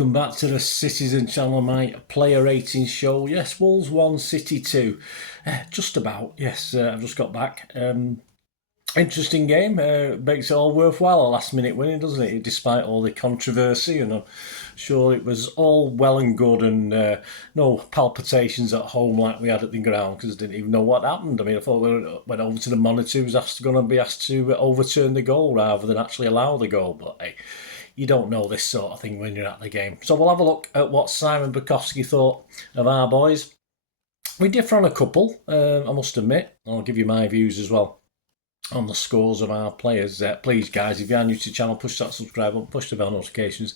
welcome back to the Citizen channel, my player rating show. Yes, Wolves 1, City 2. Just about, yes, I've just got back. Interesting game, makes it all worthwhile, a last minute winning, doesn't it? Despite all the controversy, and I'm sure it was all well and good, and no palpitations at home like we had at the ground, because I didn't even know what happened. I mean, I thought we went over to the monitor, who was going to be asked to overturn the goal rather than actually allow the goal, but hey, you don't know this sort of thing when you're at the game. So we'll have a look at what Simon Bajkowski thought of our boys. We differ on a couple, I must admit. I'll give you my views as well on the scores of our players. Please, guys, if you're new to the channel, push that subscribe button, push the bell notifications.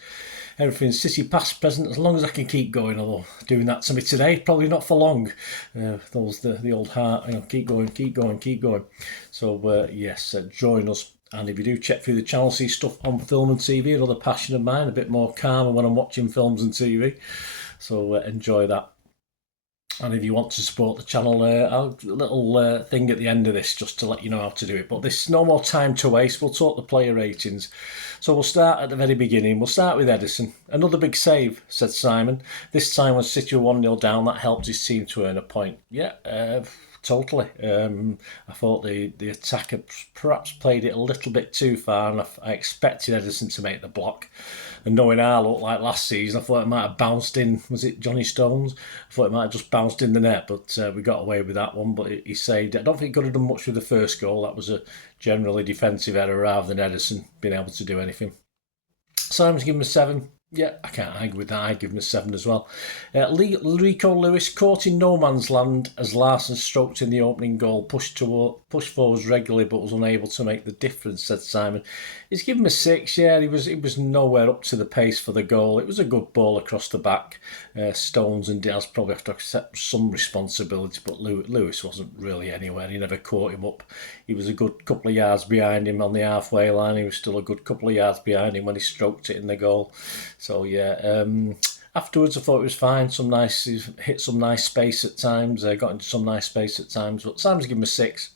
Everything City past, present, as long as I can keep going. Although doing that to me today, probably not for long. The old heart, keep going, keep going, keep going. So yes, join us. And if you do check through the channel, see stuff on film and TV, another passion of mine, a bit more calmer when I'm watching films and TV. So enjoy that. And if you want to support the channel, a little thing at the end of this just to let you know how to do it. But there's no more time to waste. We'll talk the player ratings. So we'll start at the very beginning. We'll start with Ederson. Another big save, said Simon. This time when City were 1-0 down, that helped his team to earn a point. Yeah, totally. I thought the attacker perhaps played it a little bit too far, and I expected Ederson to make the block. And knowing how I looked like last season, I thought it might have bounced in. Was it Johnny Stones? I thought it might have just bounced in the net, but we got away with that one. But he saved it. I don't think he could have done much with the first goal. That was a generally defensive error rather than Ederson being able to do anything. Simon's given him a 7. Yeah, I can't argue with that. I give him a 7 as well. Rico Lewis caught in no man's land as Larsson stroked in the opening goal, pushed forwards regularly but was unable to make the difference, said Simon. He's given him a 6. Yeah, he was nowhere up to the pace for the goal. It was a good ball across the back. Stones and Diaz probably have to accept some responsibility, but Lewis wasn't really anywhere. He never caught him up. He was a good couple of yards behind him on the halfway line. He was still a good couple of yards behind him when he stroked it in the goal. So yeah, afterwards I thought it was fine. He hit some nice space at times. Got into some nice space at times. But Simon's given him a 6.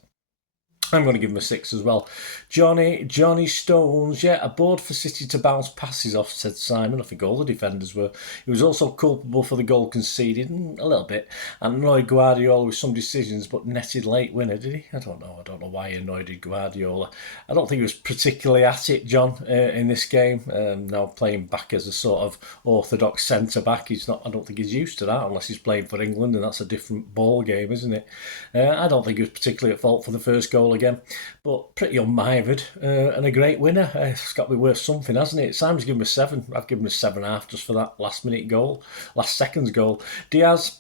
I'm going to give him a 6 as well. Johnny Stones, yeah, a board for City to bounce passes off, said Simon. I think all the defenders were. He was also culpable for the goal conceded, a little bit, and annoyed Guardiola with some decisions, but netted late winner, did he? I don't know why he annoyed Guardiola. I don't think he was particularly at it, John, in this game. Now playing back as a sort of orthodox centre-back, I don't think he's used to that unless he's playing for England, and that's a different ball game, isn't it? I don't think he was particularly at fault for the first goal again, but pretty unmithered and a great winner. It's got to be worth something, hasn't it? Simon's given him a 7. I've given him a 7.5 just for that last second's goal. Diaz,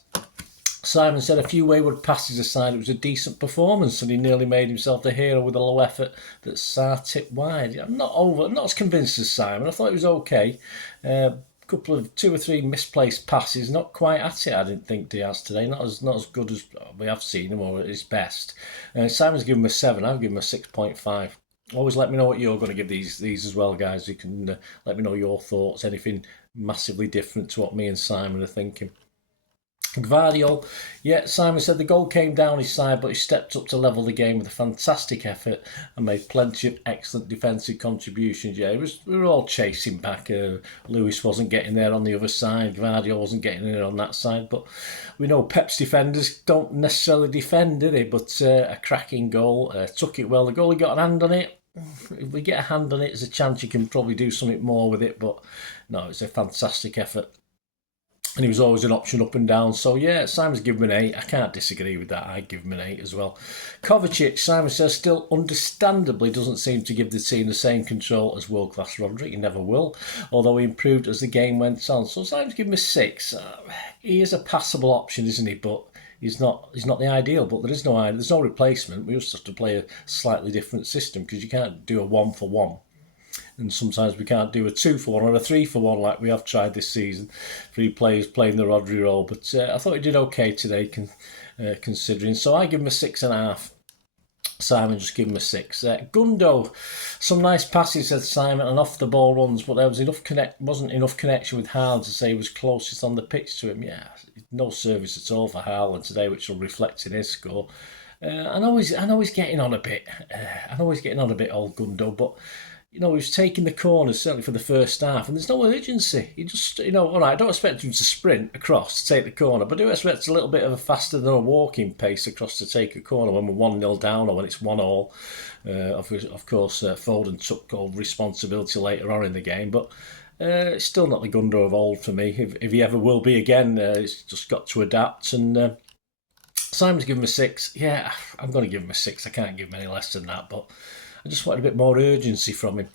Simon said, a few wayward passes aside, it was a decent performance and he nearly made himself the hero with a low effort that Sarr tipped wide. I'm not as convinced as Simon. I thought it was okay. Couple of 2 or 3 misplaced passes, not quite at it. I didn't think Diaz today, not as good as we have seen him or at his best. Simon's given him a 7. I'll give him a 6.5. Always let me know what you're going to give these as well, guys. You can let me know your thoughts. Anything massively different to what me and Simon are thinking. Gvardiol, yeah, Simon said the goal came down his side, but he stepped up to level the game with a fantastic effort and made plenty of excellent defensive contributions. Yeah, we were all chasing back. Lewis wasn't getting there on the other side. Gvardiol wasn't getting there on that side. But we know Pep's defenders don't necessarily defend, do they? But a cracking goal. Took it well. The goalie got a hand on it. If we get a hand on it, there's a chance you can probably do something more with it. But no, it's a fantastic effort. And he was always an option up and down. So, yeah, Simon's given him an 8. I can't disagree with that. I'd give him an 8 as well. Kovacic, Simon says, still understandably doesn't seem to give the team the same control as world-class Rodri. He never will, although he improved as the game went on. So Simon's given him a 6. He is a passable option, isn't he? But he's not the ideal. But there's no replacement. We just have to play a slightly different system because you can't do a 1-for-1. And sometimes we can't do a 2-for-1 or a 3-for-1 like we have tried this season. 3 players playing the Rodri role. But I thought he did okay today considering. So I give him a 6.5. Simon just gave him a 6. Gundo, some nice passes, said Simon, and off the ball runs, but there was wasn't enough connection with Haaland to say he was closest on the pitch to him. Yeah, no service at all for Haaland today, which will reflect in his score. I know he's getting on a bit. Old Gundo, but he was taking the corners, certainly for the first half, and there's no urgency. He just, all right, I don't expect him to sprint across to take the corner, but I do expect a little bit of a faster than a walking pace across to take a corner when we're 1-0 down or when it's 1-1. Of course, Foden took all responsibility later on in the game, but it's still not the Gundo of old for me. If he ever will be again, he's just got to adapt. And Simon's given him a 6. Yeah, I'm going to give him a 6. I can't give him any less than that, but I just wanted a bit more urgency from him.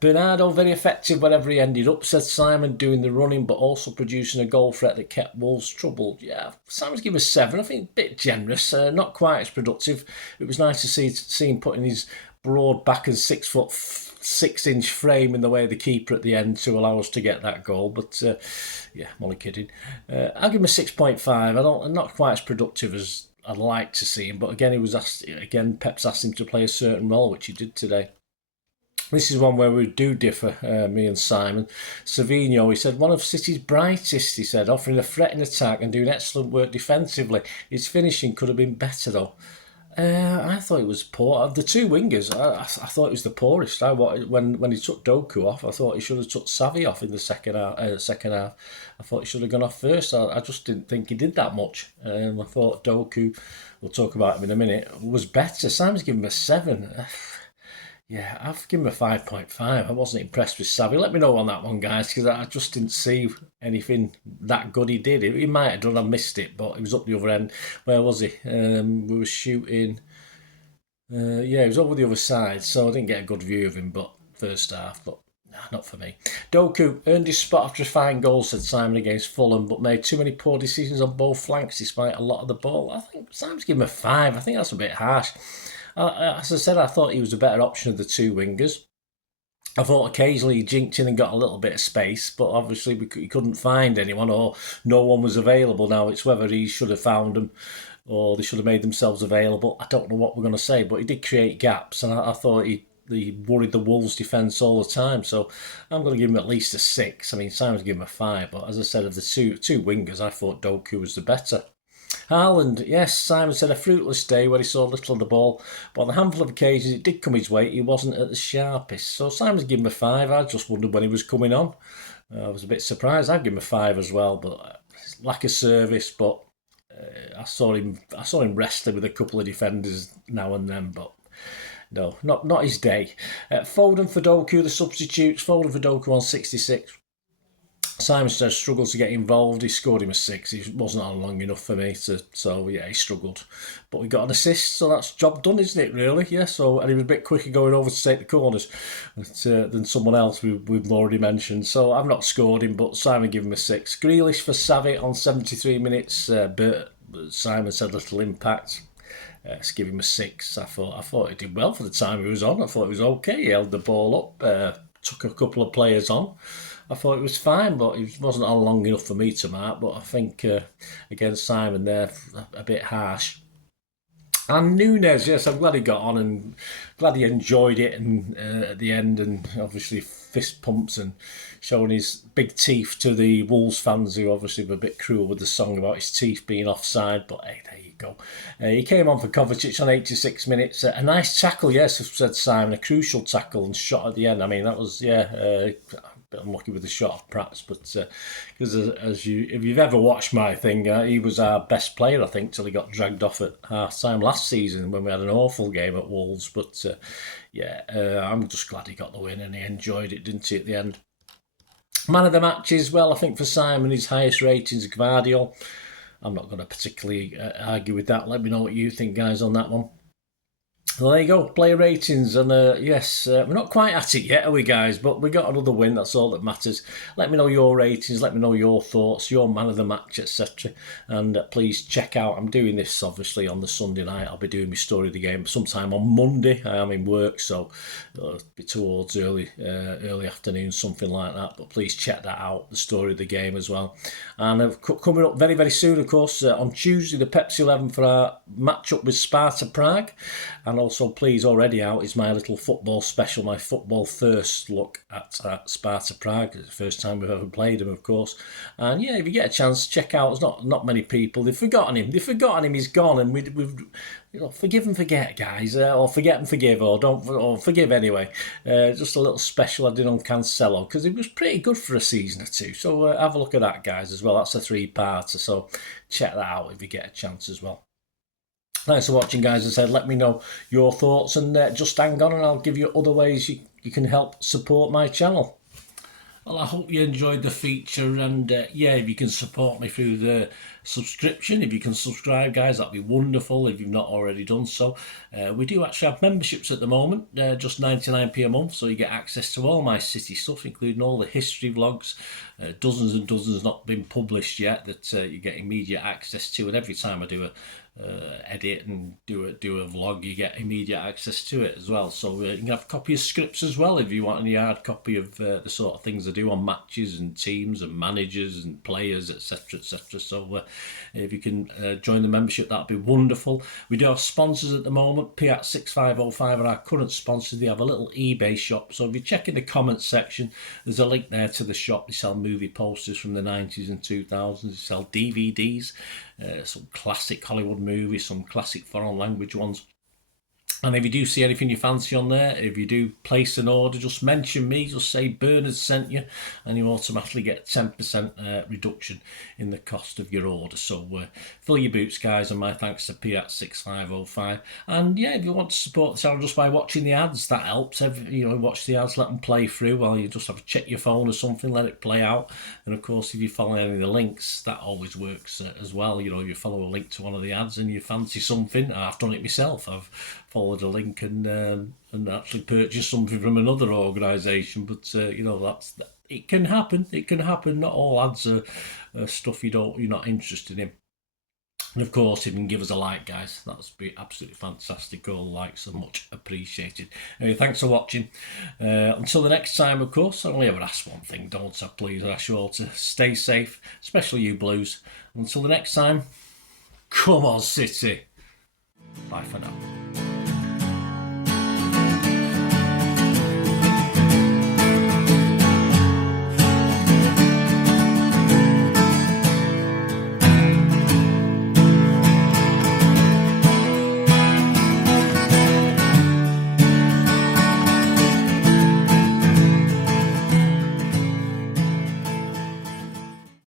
Bernardo, very effective wherever he ended up, said Simon, doing the running but also producing a goal threat that kept Wolves troubled. Yeah, Simon's given a 7. I think a bit generous, not quite as productive. It was nice to see him putting his broad back and 6'6" frame in the way of the keeper at the end to allow us to get that goal. But yeah, I'm only kidding. I'll give him a 6.5. I'm not quite as productive as I'd like to see him, but again, Pep's asked him to play a certain role, which he did today. This is one where we do differ, me and Simon. Savino, he said, one of City's brightest, he said, offering a threat in attack and doing excellent work defensively. His finishing could have been better, though. I thought it was poor. Of the two wingers, I thought it was the poorest. When he took Doku off, I thought he should have took Savvy off in the second half. I thought he should have gone off first. I just didn't think he did that much. I thought Doku, we'll talk about him in a minute, was better. Simon's given him a 7. Yeah, I've given him a 5.5. I wasn't impressed with Savvy. Let me know on that one, guys, because I just didn't see anything that good he did. He might have done, I missed it, but he was up the other end. Where was he? We were shooting. Yeah, he was over the other side, so I didn't get a good view of him, but first half, but not for me. Doku earned his spot after a fine goal, said Simon, against Fulham, but made too many poor decisions on both flanks despite a lot of the ball. I think Simon's given him a 5. I think that's a bit harsh. As I said, I thought he was a better option of the two wingers. I thought occasionally he jinked in and got a little bit of space, but obviously he couldn't find anyone or no one was available. Now it's whether he should have found them or they should have made themselves available. I don't know what we're going to say, but he did create gaps, and I thought he worried the Wolves' defence all the time. So I'm going to give him at least a 6. I mean, Simon's given him a 5, but as I said, of the two wingers, I thought Doku was the better. Haaland, yes, Simon said a fruitless day where he saw little of the ball, but on a handful of occasions it did come his way, he wasn't at the sharpest. So Simon's given him a 5. I just wondered when he was coming on. I was a bit surprised. I'd give him a 5 as well, but lack of service. But I saw him wrestling with a couple of defenders now and then, but no, not his day. Foden for Doku, the substitutes. Foden for Doku on 66. Simon says struggles to get involved. He scored him a 6. He wasn't on long enough for me so yeah, he struggled. But we got an assist, so that's job done, isn't it, really? Yeah, and he was a bit quicker going over to take the corners than someone else we've already mentioned. So I've not scored him, but Simon gave him a 6. Grealish for Savvy on 73 minutes. But Simon said little impact. Let's give him a 6. I thought he did well for the time he was on. I thought it was okay. He held the ball up, took a couple of players on. I thought it was fine, but it wasn't on long enough for me to mark. But I think against Simon there, a bit harsh. And Nunes, yes, I'm glad he got on and glad he enjoyed it and at the end, and obviously fist pumps and showing his big teeth to the Wolves fans who obviously were a bit cruel with the song about his teeth being offside. But hey, there you go. He came on for Kovacic on 86 minutes. A nice tackle, yes, said Simon, a crucial tackle and shot at the end. I mean, that was, yeah... bit unlucky with the shot, perhaps, but because if you've ever watched my thing, he was our best player, I think, till he got dragged off at half time last season when we had an awful game at Wolves. But yeah, I'm just glad he got the win and he enjoyed it, didn't he, at the end? Man of the match as well, I think, for Simon, his highest ratings, Gvardiol. I'm not going to particularly argue with that. Let me know what you think, guys, on that one. Well, there you go, player ratings, and yes, we're not quite at it yet, are we, guys? But we got another win, that's all that matters. Let me know your ratings, let me know your thoughts, your man of the match, etc. And please check out, I'm doing this obviously on the Sunday night, I'll be doing my story of the game sometime on Monday. I am in work, so it'll be towards early afternoon, something like that. But please check that out, the story of the game as well. And coming up very, very soon, of course, on Tuesday, the Pepsi 11 for our match up with Sparta Prague, and also please already out is my little football special, my football first look at Sparta Prague. It's the first time we've ever played them, of course. And yeah, if you get a chance, check out. There's not many people. They've forgotten him. He's gone, and we've forgive and forget, guys, or forget and forgive, or forgive anyway. Just a little special I did on Cancelo because it was pretty good for a season or two. So have a look at that, guys, as well. That's a 3-parter, so check that out if you get a chance as well. Thanks for watching, guys. As I said, let me know your thoughts, and just hang on and I'll give you other ways you can help support my channel. Well, I hope you enjoyed the feature, and yeah, if you can support me through the subscription, if you can subscribe, guys, that'd be wonderful if you've not already done so. We do actually have memberships at the moment, just 99p a month, so you get access to all my City stuff, including all the history vlogs, dozens and dozens not been published yet that you get immediate access to, and every time I do a edit and do a vlog, you get immediate access to it as well. So you can have a copy of scripts as well if you want any hard copy of the sort of things I do on matches and teams and managers and players, etc, etc. So if you can join the membership, that'd be wonderful. We do have sponsors at the moment. Kippax 6505 are our current sponsors. They have a little eBay shop, so if you check in the comments section, there's a link there to the shop. They sell movie posters from the 90s and 2000s. They sell DVDs, some classic Hollywood movies, some classic foreign language ones. And if you do see anything you fancy on there, if you do place an order, just mention me, just say Bernard sent you, and you automatically get 10% reduction in the cost of your order. So fill your boots, guys, and my thanks to Kippax 6505. And yeah, if you want to support the channel just by watching the ads, that helps. Watch the ads, let them play through while you just have to check your phone or something, let it play out. And of course, if you follow any of the links, that always works as well. If you follow a link to one of the ads and you fancy something, I've done it myself. I've followed a link and actually purchased something from another organisation. But it can happen. It can happen. Not all ads are stuff you're not interested in. And of course, if you can give us a like, guys, that would be absolutely fantastic. All likes are much appreciated. Anyway, thanks for watching. Until the next time, of course, I only ever ask one thing, don't I? Please, I ask you all to stay safe, especially you Blues. Until the next time, come on, City. Bye for now.